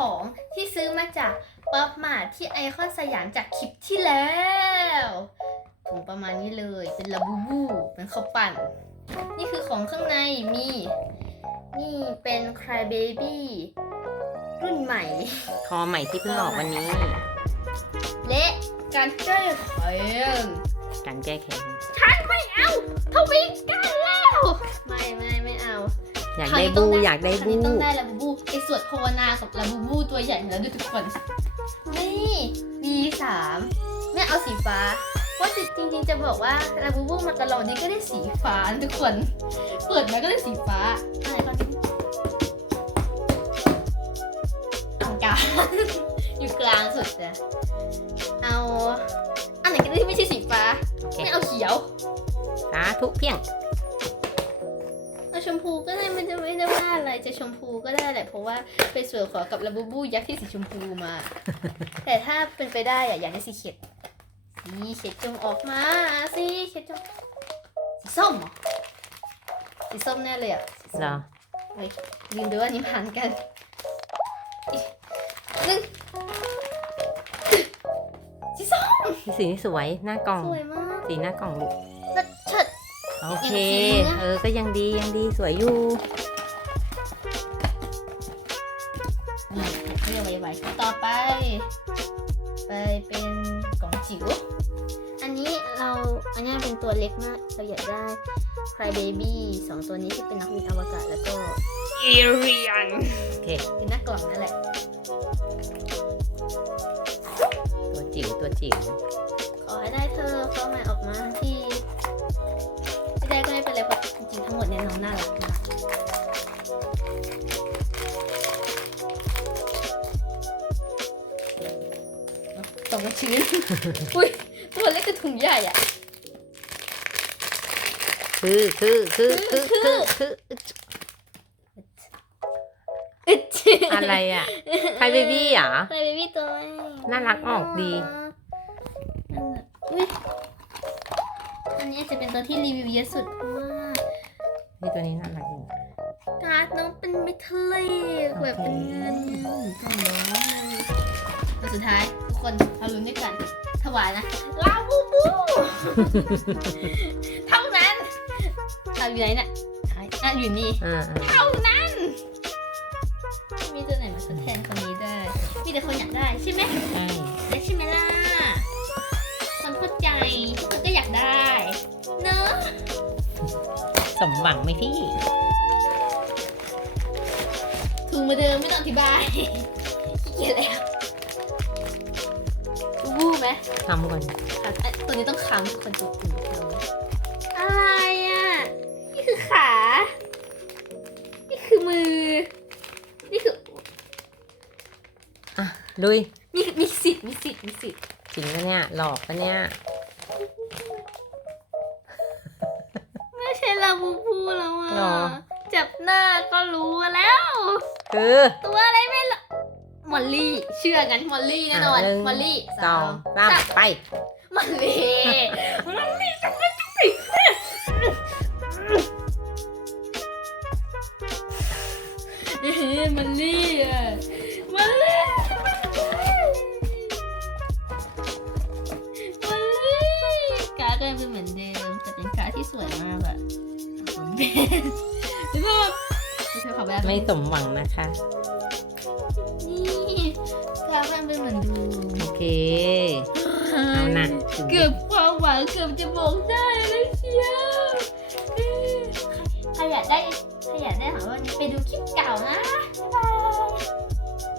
ของที่ซื้อมาจากป๊อปมาที่ไอคอนสยามจากคลิปที่แล้วถุงประมาณนี้เลยเป็นลาบูบูเป็นข้าวปั่น นี่คือของข้างในมี นี่เป็น Cry Baby รุ่นใหม่ คอใหม่ที่เพิ่งออกวันนี้ และการแก้ไขการแก้แค้นฉันไม่เอาทวิงกันแล้ว ไม่ไม่ไม่เอาอยากได้บูอยากได้คราวบูนี้ต้องได้ลาบูบูไอส วดภาวนากับลาบูบูตัวใหญ่แล้วด้วยทุกคน นี่ V3 แม่เอาสีฟ้าเพราะจริงๆจะบอกว่าลาบูบูมาตลอดนี้ก็ได้สีฟ้านะทุกคน เปิดมาก็ได้สีฟ้าอะไรก่อนดิตรงกลางอยู่กลางสุดอะเอาอันไหนก็ได้ที่ไม่ใช่สีฟ้าโอเคไม่เอาเขียวสาธุเพียงเอา ชมพูก็ได้ไม่ได้ไม่ได้ว่าอะไรจะชมพูก็ได้แหละเพราะว่าไปสวยขอกับลาบูบูยักษ์ที่สีชมพูมา แต่ถ้าเป็นไปได้อะอยากได้สีเข็ดสีเข็ดจงออกมาสีเข็ดจงสีส้มเหรอสีส้มแน่เลยอะสีส้มเหรอเฮ้ยลืมดูว่านี่ผ่านกันอีกหนึ่งสีส้มสีนี้สวยหน้ากล่องสวยมากสีหน้ากล่องลูกแล้วเฉิด โอเค เออ ก็ยังดียังดีสวยอยู่เรียกไวๆต่อไป ไปเป็นกล่องจิ๋ว อันนี้เรา อันนี้เป็นตัวเล็กมาก เราอยากได้ Cry Baby สองตัวนี้ที่เป็นนักบินอวกาศแล้วก็ Alien โอเคเป็นหน้ากล่องนั่นแหละ ตัวจิ๋วตัวจิ๋ว ขอให้ได้เธอเข้ามา ตกกระชื้น อุ้ยตัวเล็กกับถุงใหญ่อะคือคือคือคือคือคืออึดอะไรอะใครเบบี้เหรอใครเบบี้ตัวแม่น่ารักออกดีอุ้ยอันนี้อาจจะเป็นตัวที่รีวิวเยอะสุดเพราะว่านี่ตัวนี้น่ารักอยู่การ์ดน้องเป็นเมทัลเลยแบบเป็นเงินของน้องตัวสุดท้ายทุก คนเอาลุ้นด้วยกันถวายนะลาบูบูเท่านั้นเอาอยู่ไหนเนี่ยอะอยู่นี่อ่าอ่าเท่านั้น มีตัวไหนมาทดแทนคนนี้ได้มีแต่คนอยากได้ใช่ไหมใช่ได้ใช่ไหมล่ะคนเข้าใจทุกคนก็อยากได้เนอะสมหวังไหมพี่ถุงเหมาเดิมไม่ต้องอธิบายขี้เกียจแล้ววู้ไห มทำก่อนอะอะตัวนี้ต้องค้ำทุกคนจุดถึงค้ำอะไรอะ นี่คือขา นี่คือมือ นี่คือ อะลุยมีมีสิทธิ์มีสิทธิ์มีสิทธิ์จริงปะเนี่ยหลอกปะเนี่ยไม่ใช่ลาบูบูแล้วหรออะ จับหน้าก็รู้แล้ว คือ ตัวอะไรไม่รู้ มอลลี่ เชื่องั้นมอลลี่แน่นอนอะหนึ่งมอลลี่สองสามไปมอลลี่มอลลี่จับไม่จับสิเฮ้ยมอลลี่อะมอลลี่มอลลี่การ์ดก็ยังเป็นเหมือนเดิมแต่เป็นการ์ดที่สวยมากอะผมเป็นหรือว่าไม่ใช่ขอแบบไม่สมหวังนะคะ เคเอานะเกือบความหวังเกือบจะบอกได้แล้วเชียวใครอยากได้ใครอยากได้ถามว่านี้ไปดูคลิปเก่านะ